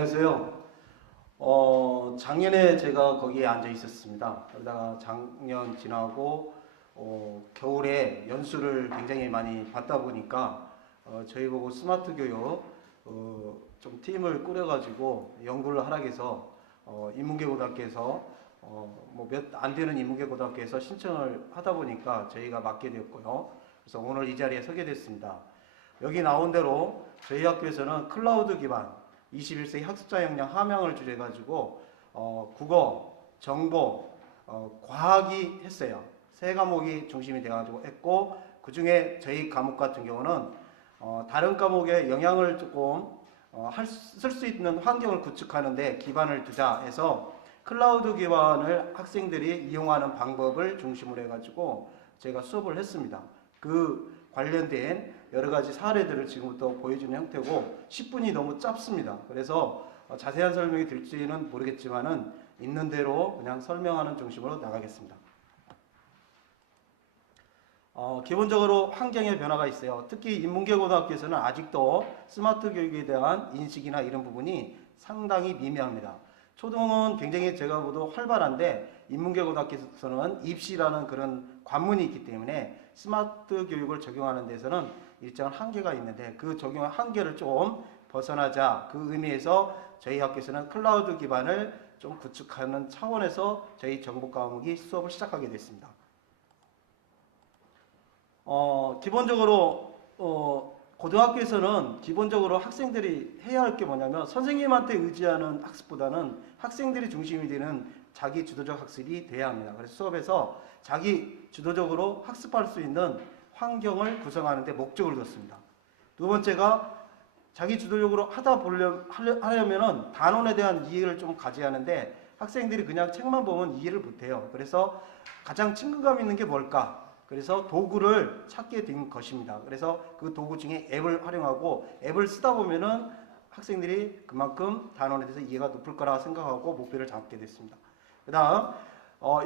안녕하세요. 작년에 제가 거기에 앉아 있었습니다. 그러다가 작년 지나고 겨울에 연수를 굉장히 많이 받다 보니까 저희 보고 스마트 교육 좀 팀을 꾸려가지고 연구를 하락해서 인문계 고등학교에서 뭐 몇 안 되는 인문계 고등학교에서 신청을 하다 보니까 저희가 맡게 되었고요. 그래서 오늘 이 자리에 서게 됐습니다. 여기 나온 대로 저희 학교에서는 클라우드 기반 21세기 학습자 역량 함양을 주제 가지고 국어, 정보, 과학이 했어요. 세 과목이 중심이 돼가지고 했고, 그 중에 저희 과목 같은 경우는 다른 과목에 영향을 조금 쓸 수 있는 환경을 구축하는데 기반을 두자 해서 클라우드 기반을 학생들이 이용하는 방법을 중심으로 해가지고 제가 수업을 했습니다. 그 관련된 여러 가지 사례들을 지금부터 보여주는 형태고 10분이 너무 짧습니다. 그래서 자세한 설명이 될지는 모르겠지만은 있는 대로 그냥 설명하는 중심으로 나가겠습니다. 기본적으로 환경의 변화가 있어요. 특히 인문계 고등학교에서는 아직도 스마트 교육에 대한 인식이나 이런 부분이 상당히 미미합니다. 초등은 굉장히 제가 봐도 활발한데 인문계 고등학교에서는 입시라는 그런 관문이 있기 때문에 스마트 교육을 적용하는 데서는 일정한 한계가 있는데 그 적용한 한계를 좀 벗어나자 그 의미에서 저희 학교에서는 클라우드 기반을 좀 구축하는 차원에서 저희 정보 과목이 수업을 시작하게 됐습니다. 기본적으로 고등학교에서는 기본적으로 학생들이 해야 할 게 뭐냐면 선생님한테 의지하는 학습보다는 학생들이 중심이 되는 자기 주도적 학습이 돼야 합니다. 그래서 수업에서 자기 주도적으로 학습할 수 있는 환경을 구성하는 데 목적을 뒀습니다. 두 번째가 자기 주도적으로 하려면은 단원에 대한 이해를 좀 가져야 하는데 학생들이 그냥 책만 보면 이해를 못해요. 그래서 가장 친근감 있는 게 뭘까? 그래서 도구를 찾게 된 것입니다. 그래서 그 도구 중에 앱을 활용하고 앱을 쓰다 보면은 학생들이 그만큼 단원에 대해서 이해가 높을 거라 생각하고 목표를 잡게 됐습니다. 그 다음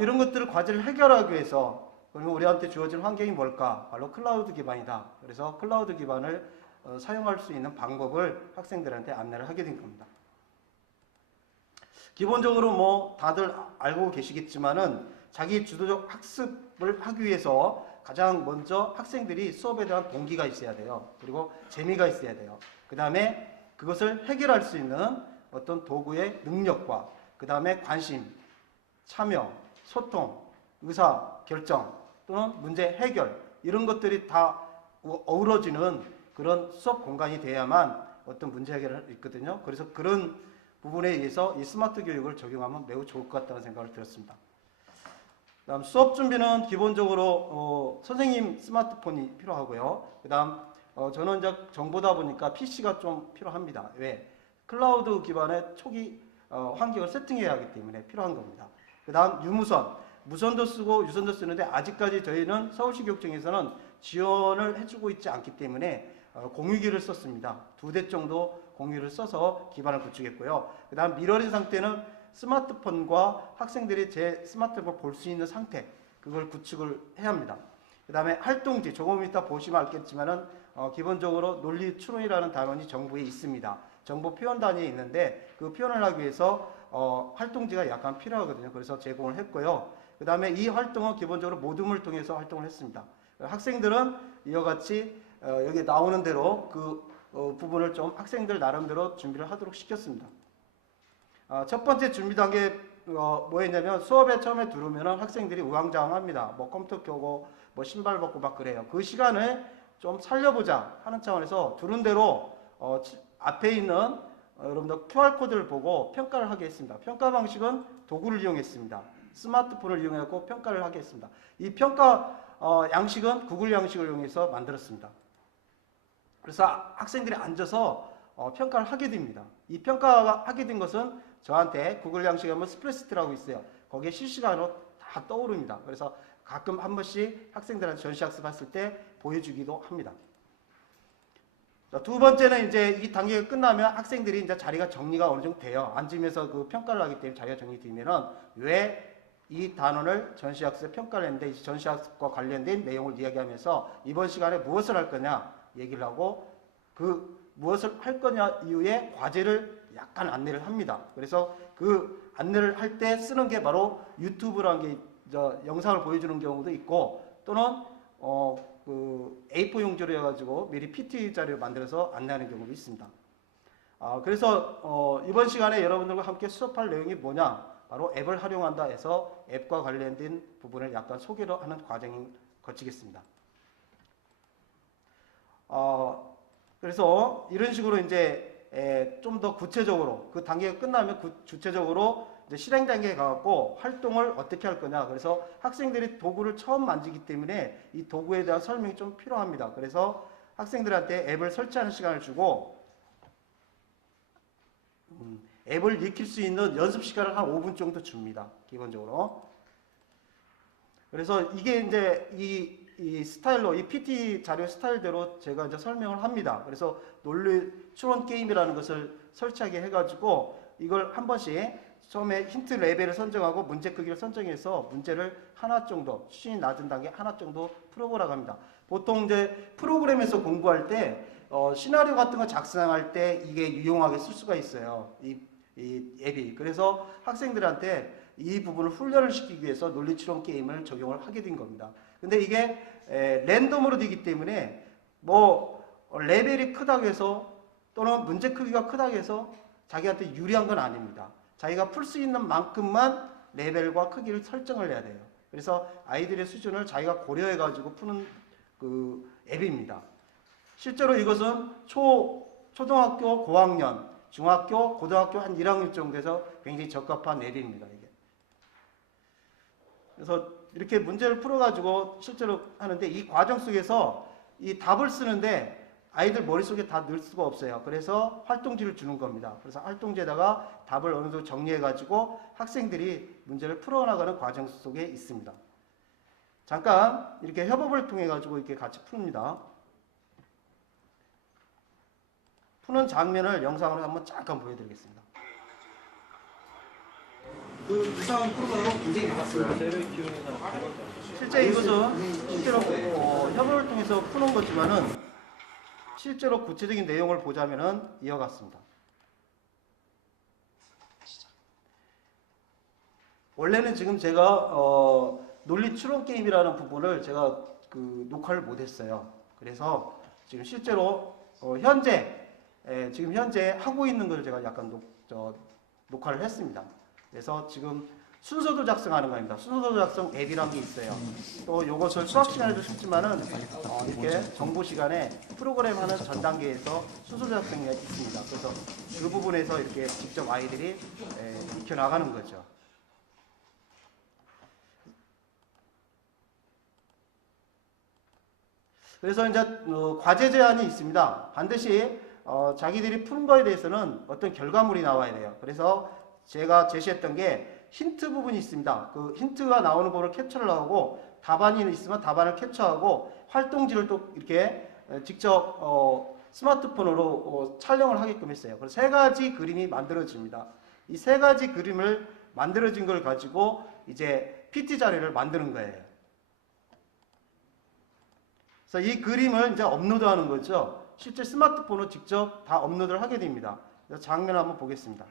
이런 것들을 과제를 해결하기 위해서 그리고 우리한테 주어진 환경이 뭘까? 바로 클라우드 기반이다. 그래서 클라우드 기반을 사용할 수 있는 방법을 학생들한테 안내를 하게 된 겁니다. 기본적으로 뭐 다들 알고 계시겠지만은 자기 주도적 학습을 하기 위해서 가장 먼저 학생들이 수업에 대한 동기가 있어야 돼요. 그리고 재미가 있어야 돼요. 그 다음에 그것을 해결할 수 있는 어떤 도구의 능력과 그 다음에 관심, 참여, 소통, 의사, 결정 또는 문제 해결 이런 것들이 다 어우러지는 그런 수업 공간이 돼야만 어떤 문제 해결을 있거든요. 그래서 그런 부분에 의해서 이 스마트 교육을 적용하면 매우 좋을 것 같다는 생각을 들었습니다. 다음 수업 준비는 기본적으로 선생님 스마트폰이 필요하고요. 그 다음 저는 이제 정보다 보니까 PC가 좀 필요합니다. 왜? 클라우드 기반의 초기 환경을 세팅해야 하기 때문에 필요한 겁니다. 그 다음 유무선, 무선도 쓰고 유선도 쓰는데 아직까지 저희는 서울시 교육청에서는 지원을 해주고 있지 않기 때문에 공유기를 썼습니다. 2대 정도 공유를 써서 기반을 구축했고요. 그 다음 미러링 상태는 스마트폰과 학생들이 제 스마트폰을 볼 수 있는 상태, 그걸 구축을 해야 합니다. 그 다음에 활동지, 조금 이따 보시면 알겠지만은 기본적으로 논리 추론이라는 단원이 정보에 있습니다. 정보 표현 단위에 있는데 그 표현을 하기 위해서 활동지가 약간 필요하거든요. 그래서 제공을 했고요. 그 다음에 이 활동은 기본적으로 모둠을 통해서 활동을 했습니다. 학생들은 이와 같이 여기 나오는 대로 그 부분을 좀 학생들 나름대로 준비를 하도록 시켰습니다. 첫 번째 준비 단계 뭐였냐면 수업에 처음에 들어오면 학생들이 우왕좌왕합니다. 뭐 컴퓨터 켜고 뭐 신발 벗고 막 그래요. 그 시간을 좀 살려보자 하는 차원에서 들은 대로 앞에 있는 여러분들 QR코드를 보고 평가를 하게 했습니다. 평가 방식은 도구를 이용했습니다. 스마트폰을 이용하고 평가를 하게 했습니다. 이 평가 양식은 구글 양식을 이용해서 만들었습니다. 그래서 학생들이 앉아서 평가를 하게 됩니다. 이 평가가 하게 된 것은 저한테 구글 양식에 하면 스프레시트라고 있어요. 거기에 실시간으로 다 떠오릅니다. 그래서 가끔 한 번씩 학생들한테 전시학습 했을 때 보여주기도 합니다. 자, 두 번째는 이제 이 단계가 끝나면 학생들이 이제 자리가 정리가 어느 정도 돼요. 앉으면서 그 평가를 하기 때문에 자리가 정리되면은 왜 이 단원을 전시학습에 평가를 했는데 이 전시학습과 관련된 내용을 이야기하면서 이번 시간에 무엇을 할 거냐 얘기를 하고 그 무엇을 할 거냐 이후에 과제를 약간 안내를 합니다. 그래서 그 안내를 할 때 쓰는 게 바로 유튜브라는 게 영상을 보여주는 경우도 있고, 또는 그 A4 용지로 해가지고 미리 PT 자료를 만들어서 안내하는 경우도 있습니다. 그래서 이번 시간에 여러분들과 함께 수업할 내용이 뭐냐, 바로 앱을 활용한다 해서 앱과 관련된 부분을 약간 소개를 하는 과정을 거치겠습니다. 그래서 이런 식으로 이제 좀 더 구체적으로 그 단계가 끝나면 구체적으로 이제 실행 단계에 가갖고 활동을 어떻게 할 거냐. 그래서 학생들이 도구를 처음 만지기 때문에 이 도구에 대한 설명이 좀 필요합니다. 그래서 학생들한테 앱을 설치하는 시간을 주고 앱을 익힐 수 있는 연습 시간을 한 5분 정도 줍니다. 기본적으로. 그래서 이게 이제 이 스타일로, 이 PT 자료 스타일대로 제가 이제 설명을 합니다. 그래서 논리 추론 게임이라는 것을 설치하게 해가지고 이걸 한 번씩 처음에 힌트 레벨을 선정하고 문제 크기를 선정해서 문제를 하나 정도, 수준이 낮은 단계 하나 정도 풀어보라고 합니다. 보통 이제 프로그램에서 공부할 때 시나리오 같은 거 작성할 때 이게 유용하게 쓸 수가 있어요. 이 앱이. 그래서 학생들한테 이 부분을 훈련을 시키기 위해서 논리추론 게임을 적용을 하게 된 겁니다. 근데 이게 랜덤으로 되기 때문에 뭐 레벨이 크다고 해서 또는 문제 크기가 크다고 해서 자기한테 유리한 건 아닙니다. 자기가 풀 수 있는 만큼만 레벨과 크기를 설정을 해야 돼요. 그래서 아이들의 수준을 자기가 고려해 가지고 푸는 그 앱입니다. 실제로 이것은 초등학교 고학년, 중학교, 고등학교 한 1학년 정도에서 굉장히 적합한 앱입니다. 이게. 그래서 이렇게 문제를 풀어가지고 실제로 하는데 이 과정 속에서 이 답을 쓰는데 아이들 머릿속에 다 넣을 수가 없어요. 그래서 활동지를 주는 겁니다. 그래서 활동지에다가 답을 어느 정도 정리해가지고 학생들이 문제를 풀어나가는 과정 속에 있습니다. 잠깐 이렇게 협업을 통해가지고 이렇게 같이 풉니다. 푸는 장면을 영상으로 한번 잠깐 보여드리겠습니다. 그 유사한 프로그램은 굉장히 많았습니다. 실제 이것은 실제로 협업을 통해서 푸는 거지만은 실제로 구체적인 내용을 보자면은 이와 같습니다. 원래는 지금 제가 논리 추론 게임이라는 부분을 제가 그 녹화를 못했어요. 그래서 지금 실제로 지금 현재 하고 있는 걸 제가 약간 녹화를 했습니다. 그래서 지금 순서도 작성하는 겁니다. 순서도 작성 앱이라는 게 있어요. 또 이것을 수학 시간에도 썼지만은 이렇게 정보 시간에 프로그램 하는 전 단계에서 순서 작성이 있습니다. 그래서 그 부분에서 이렇게 직접 아이들이 익혀 나가는 거죠. 그래서 이제 과제 제한이 있습니다. 반드시 자기들이 푼 거에 대해서는 어떤 결과물이 나와야 돼요. 그래서 제가 제시했던 게 힌트 부분이 있습니다. 그 힌트가 나오는 거를 캡처를 하고 답안이 있으면 답안을 캡처하고 활동지를 또 이렇게 직접 스마트폰으로 촬영을 하게끔 했어요. 그래서 세 가지 그림이 만들어집니다. 이 세 가지 그림을 만들어진 걸 가지고 이제 PT 자료를 만드는 거예요. 그래서 이 그림을 이제 업로드하는 거죠. 실제 스마트폰으로 직접 다 업로드를 하게 됩니다. 그래서 장면을 한번 보겠습니다.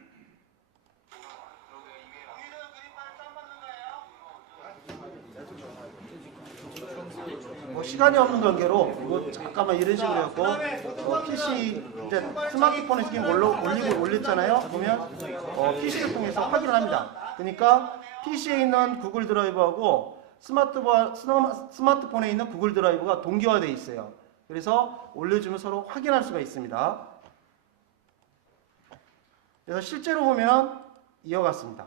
시간이 없는 관계로 이거 잠깐만 이런 식으로 해갖고 PC 이제 스마트폰에 지금 올렸잖아요. 보면 PC를 통해서 확인을 합니다. 그러니까 PC에 있는 구글 드라이브하고 스마트폰에 있는 구글 드라이브가 동기화되어 있어요. 그래서 올려주면 서로 확인할 수가 있습니다. 그래서 실제로 보면 이와 같습니다.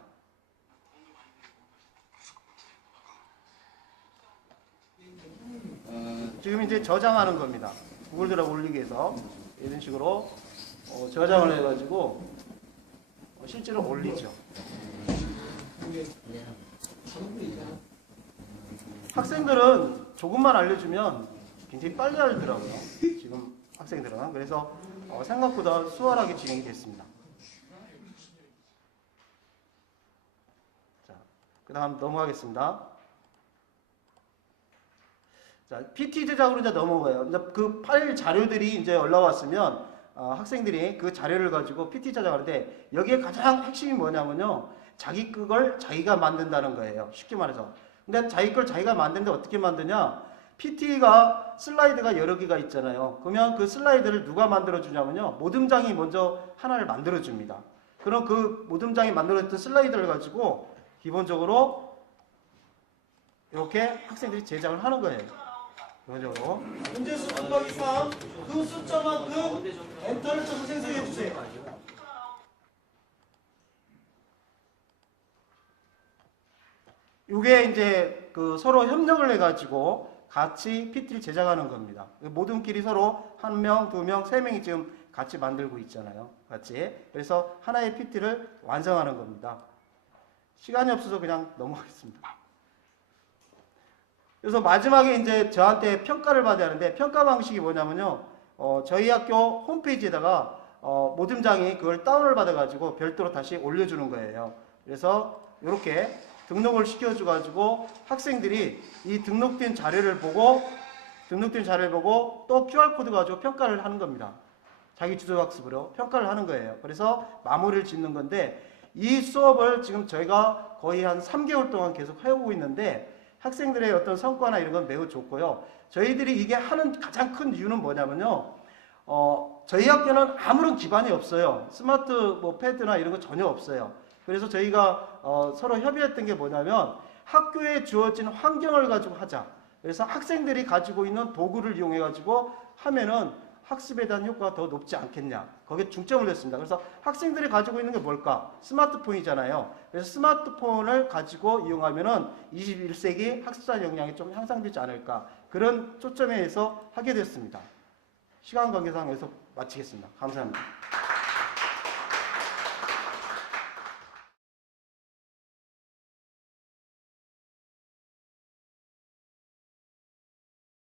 지금 이제 저장하는 겁니다. 구글 드라이브 올리기 위해서 이런 식으로 저장을 해가지고 실제로 올리죠. 학생들은 조금만 알려주면 굉장히 빨리 알더라고요. 지금 학생들은. 그래서 생각보다 수월하게 진행이 됐습니다. 자, 그 다음 넘어가겠습니다. 자, PT 제작으로 이제 넘어가요. 이제 그 파일 자료들이 이제 올라왔으면 학생들이 그 자료를 가지고 PT 제작하는데 여기에 가장 핵심이 뭐냐면요. 자기 걸 자기가 만든다는 거예요. 쉽게 말해서. 근데 자기 걸 자기가 만드는데 어떻게 만드냐? PT가 슬라이드가 여러 개가 있잖아요. 그러면 그 슬라이드를 누가 만들어주냐면요. 모듬장이 먼저 하나를 만들어줍니다. 그럼 그 모듬장이 만들어줬던 슬라이드를 가지고 기본적으로 이렇게 학생들이 제작을 하는 거예요. 기본적으로. 문제수 분박이 3, 그 숫자만큼 엔터를 쳐서 생성해 주세요. 이게 이제 그 서로 협력을 해가지고 같이 PT를 제작하는 겁니다. 모둠끼리 서로 한 명, 두 명, 세 명이 지금 같이 만들고 있잖아요. 같이. 그래서 하나의 PT를 완성하는 겁니다. 시간이 없어서 그냥 넘어가겠습니다. 그래서 마지막에 이제 저한테 평가를 받아야 하는데 평가 방식이 뭐냐면요. 저희 학교 홈페이지에다가 모듬장이 그걸 다운을 받아가지고 별도로 다시 올려주는 거예요. 그래서 이렇게 등록을 시켜줘가지고 학생들이 이 등록된 자료를 보고 또 QR코드 가지고 평가를 하는 겁니다. 자기 주도학습으로 평가를 하는 거예요. 그래서 마무리를 짓는 건데 이 수업을 지금 저희가 거의 한 3개월 동안 계속 해오고 있는데 학생들의 어떤 성과나 이런 건 매우 좋고요. 저희들이 이게 하는 가장 큰 이유는 뭐냐면요. 저희 학교는 아무런 기반이 없어요. 스마트 뭐 패드나 이런 거 전혀 없어요. 그래서 저희가 서로 협의했던 게 뭐냐면 학교에 주어진 환경을 가지고 하자. 그래서 학생들이 가지고 있는 도구를 이용해 가지고 하면은 학습에 대한 효과가 더 높지 않겠냐. 거기에 중점을 뒀습니다. 그래서 학생들이 가지고 있는 게 뭘까? 스마트폰이잖아요. 그래서 스마트폰을 가지고 이용하면은 21세기 학습자 역량이 좀 향상되지 않을까. 그런 초점에 의해서 하게 됐습니다. 시간 관계상 여기서 마치겠습니다. 감사합니다.